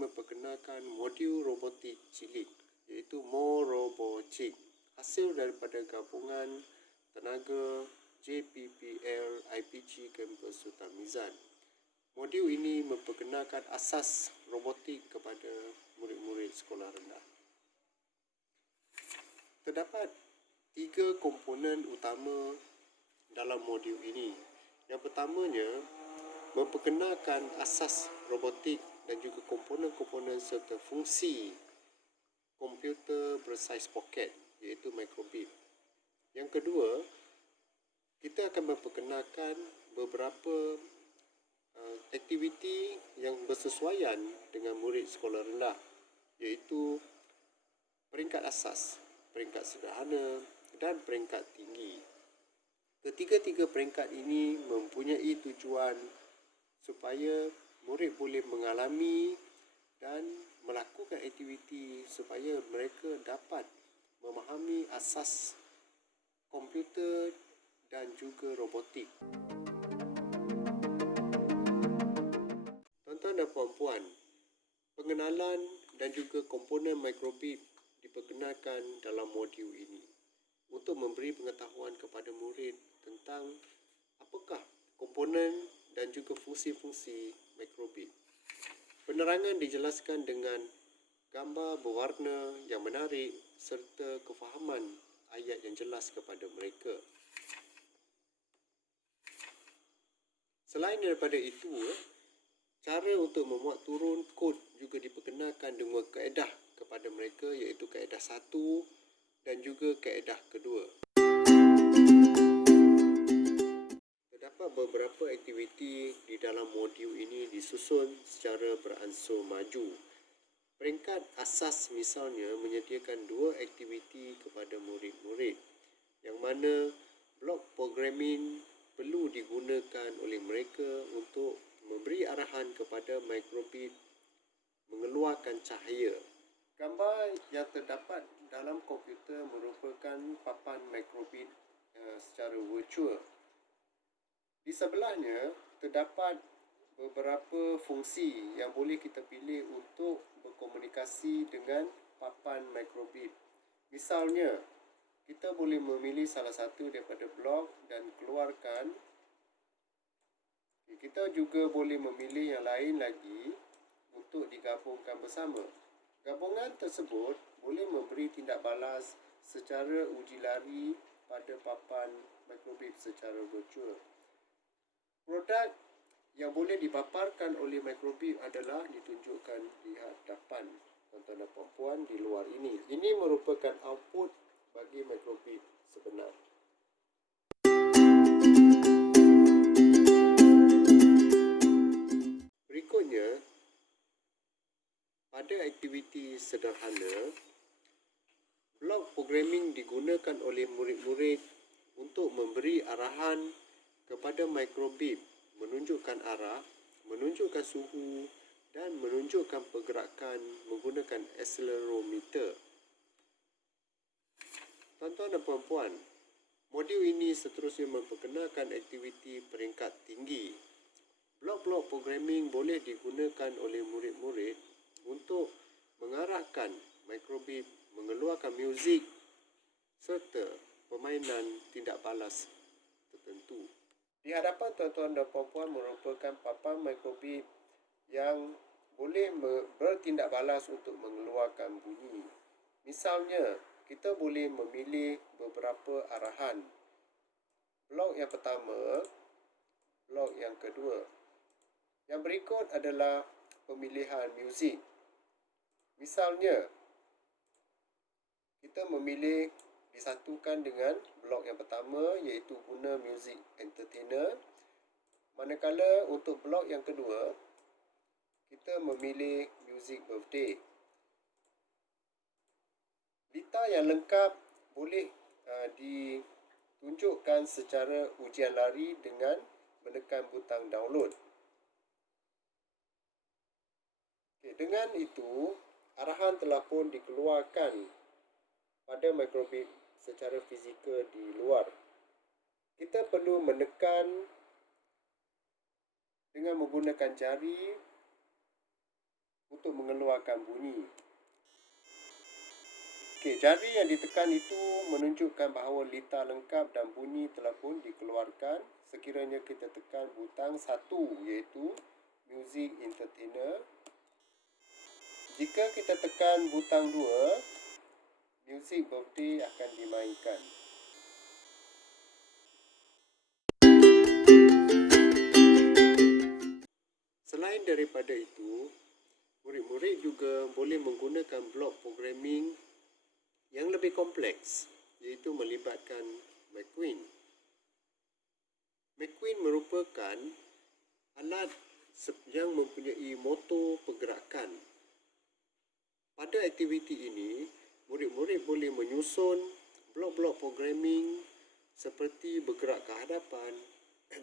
memperkenalkan modul robotik cilik iaitu MoRoboCik, hasil daripada gabungan tenaga JPPL IPG Kampus Sultan Mizan. Modul ini memperkenalkan asas robotik kepada murid-murid sekolah rendah. Terdapat 3 komponen utama dalam modul ini. Yang pertamanya, memperkenalkan asas robotik dan juga komponen-komponen serta fungsi komputer bersaiz poket iaitu microbit. Yang kedua, kita akan memperkenalkan beberapa aktiviti yang bersesuaian dengan murid sekolah rendah iaitu peringkat asas, peringkat sederhana dan peringkat tinggi. Ketiga-tiga peringkat ini mempunyai tujuan supaya murid boleh mengalami dan melakukan aktiviti supaya mereka dapat memahami asas komputer dan juga robotik. Tuan-tuan dan puan-puan, pengenalan dan juga komponen microbit diperkenalkan dalam modul ini untuk memberi pengetahuan kepada murid tentang apakah komponen dan juga fungsi-fungsi microbit. Penerangan dijelaskan dengan gambar berwarna yang menarik serta kefahaman ayat yang jelas kepada mereka. Selain daripada itu, cara untuk memuat turun kod juga diperkenalkan dengan kaedah kepada mereka iaitu kaedah 1 dan juga kaedah kedua. Terdapat beberapa aktiviti di dalam modul ini disusun secara beransur maju. Peringkat asas misalnya menyediakan 2 aktiviti kepada murid-murid yang mana blok programming perlu digunakan oleh mereka untuk memberi arahan kepada microbit mengeluarkan cahaya. Gambar yang terdapat dalam komputer merupakan papan microbit secara virtual. Di sebelahnya terdapat beberapa fungsi yang boleh kita pilih untuk berkomunikasi dengan papan microbit. Misalnya, kita boleh memilih salah satu daripada blok dan keluarkan. Kita juga boleh memilih yang lain lagi untuk digabungkan bersama. Gabungan tersebut boleh memberi tindak balas secara uji lari pada papan microbit secara virtual. Produk yang boleh dipaparkan oleh microbit adalah ditunjukkan di hadapan tuan-tuan dan puan-puan di luar ini. Ini merupakan output bagi microbit sebenar. Berikutnya, pada aktiviti sederhana, blok programming digunakan oleh murid-murid untuk memberi arahan kepada microbit, menunjukkan arah, menunjukkan suhu dan menunjukkan pergerakan menggunakan accelerometer. Tuan-tuan dan puan-puan, modul ini seterusnya memperkenalkan aktiviti peringkat tinggi. Blok-blok programming boleh digunakan oleh murid-murid untuk mengarahkan microbit mengeluarkan muzik serta permainan tindak balas tertentu. Di hadapan tuan-tuan dan puan-puan merupakan papan microbit yang boleh bertindak balas untuk mengeluarkan bunyi. Misalnya, kita boleh memilih beberapa arahan. Blok yang pertama, blok yang kedua. Yang berikut adalah pemilihan muzik. Misalnya, kita memilih disatukan dengan blok yang pertama iaitu guna music entertainer. Manakala untuk blok yang kedua, kita memilih music birthday. Lita yang lengkap boleh ditunjukkan secara ujian lari dengan menekan butang download. Dengan itu, arahan telah pun dikeluarkan pada microbit secara fizikal di luar. Kita perlu menekan dengan menggunakan jari untuk mengeluarkan bunyi. Okey, jari yang ditekan itu menunjukkan bahawa lita lengkap dan bunyi telah pun dikeluarkan. Sekiranya kita tekan butang 1 iaitu Music Entertainer. Jika kita tekan butang 2, Music Birthday akan dimainkan. Selain daripada itu, murid-murid juga boleh menggunakan blok programming yang lebih kompleks, iaitu melibatkan McQueen. McQueen merupakan alat yang mempunyai motor pergerakan. Pada aktiviti ini, murid-murid boleh menyusun blok-blok programming seperti bergerak ke hadapan,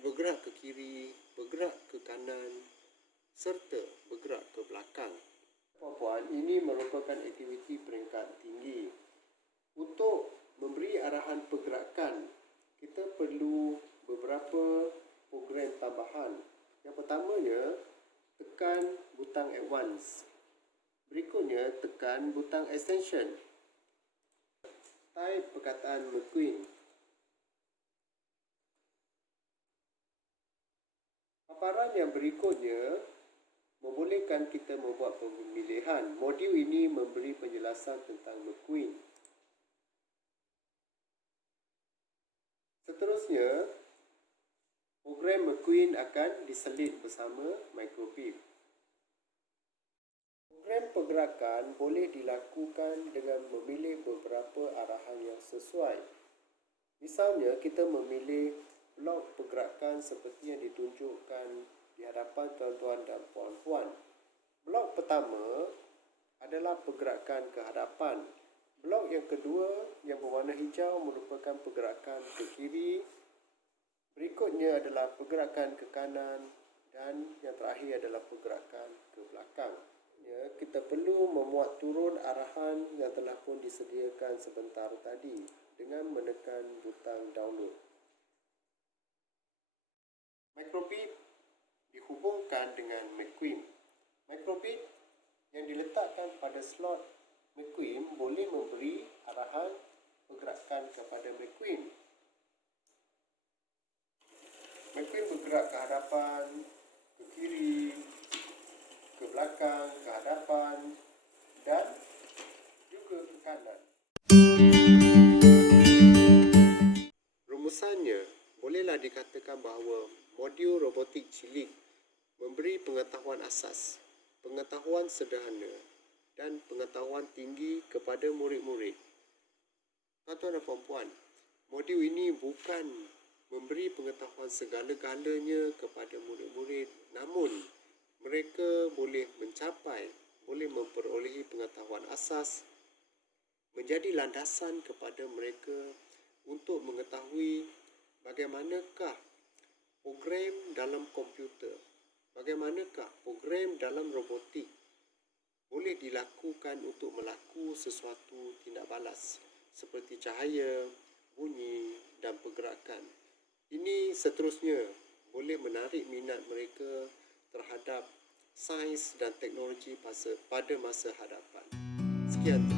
bergerak ke kiri, bergerak ke kanan, serta bergerak ke belakang. Puan-puan, ini merupakan aktiviti peringkat tinggi. Untuk memberi arahan pergerakan, kita perlu beberapa program tambahan. Yang pertamanya, tekan butang Advance. Berikutnya, tekan butang Extension. Type perkataan McQueen. Paparan yang berikutnya membolehkan kita membuat pemilihan. Modul ini memberi penjelasan tentang McQueen. Seterusnya, program McQueen akan diselit bersama micro:bit. Program pergerakan boleh dilakukan dengan memilih beberapa arahan yang sesuai. Misalnya, kita memilih blok pergerakan seperti yang ditunjukkan di hadapan tuan-tuan dan puan-puan. Blok pertama adalah pergerakan ke hadapan. Blok yang kedua yang berwarna hijau merupakan pergerakan ke kiri. Berikutnya adalah pergerakan ke kanan dan yang terakhir adalah pergerakan ke belakang. Kita perlu memuat turun arahan yang telah pun disediakan sebentar tadi dengan menekan butang download. Micro:bit dihubungkan dengan McQueen. Micro:bit yang diletakkan pada slot McQueen boleh memberi arahan pergerakan kepada McQueen. McQueen bergerak ke hadapan, ke kiri, ke belakang, ke hadapan dan juga ke kanan. Rumusannya, bolehlah dikatakan bahawa modul robotik cilik memberi pengetahuan asas, pengetahuan sederhana dan pengetahuan tinggi kepada murid-murid. Tuan-tuan dan puan-puan, modul ini bukan memberi pengetahuan segala-galanya kepada murid-murid, namun mereka boleh memperolehi pengetahuan asas, menjadi landasan kepada mereka untuk mengetahui bagaimanakah program dalam komputer, bagaimanakah program dalam robotik boleh dilakukan untuk melakukan sesuatu tindak balas seperti cahaya, bunyi dan pergerakan. Ini seterusnya boleh menarik minat mereka terhadap sains dan teknologi pada masa hadapan. Sekian.